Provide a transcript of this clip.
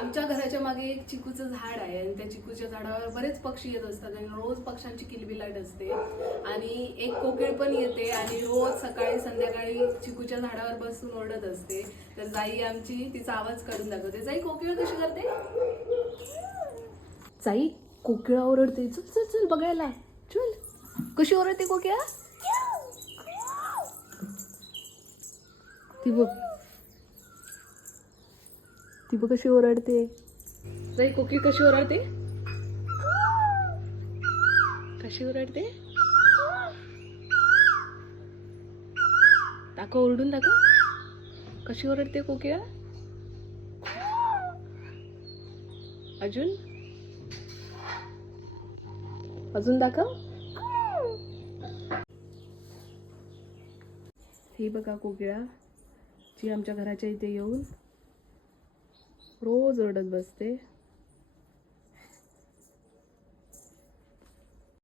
आमच्या घराच्या मागे एक चिकूचं झाड आहे आणि त्या चिकूच्या झाडावर बरेच पक्षी येत असतात आणि रोज पक्ष्यांची किलबिलाट असते आणि एक कोकिळ पण येते आणि रोज सकाळी संध्याकाळी चिकूच्या झाडावर बसून ओरडत असते. तर जाई आमची तिचा आवाज काढून दाखवते. जाई कोकिळ कशी करते? जाई कोकिळा ओरडते. चल चल चल बघायला चल. कशी ओरडते कोकिळा? ती बघ ती बघ कशी ओरडते. जाई कोकिळ कशी ओरडते? कशी ओरडते? दाखव, ओरडून दाखव. कशी ओरडते कोकिळा? अजून अजून दाखव. ही बघा कोकिळा जी आमच्या घराच्या इथे येऊन रोज ओरडत बसते.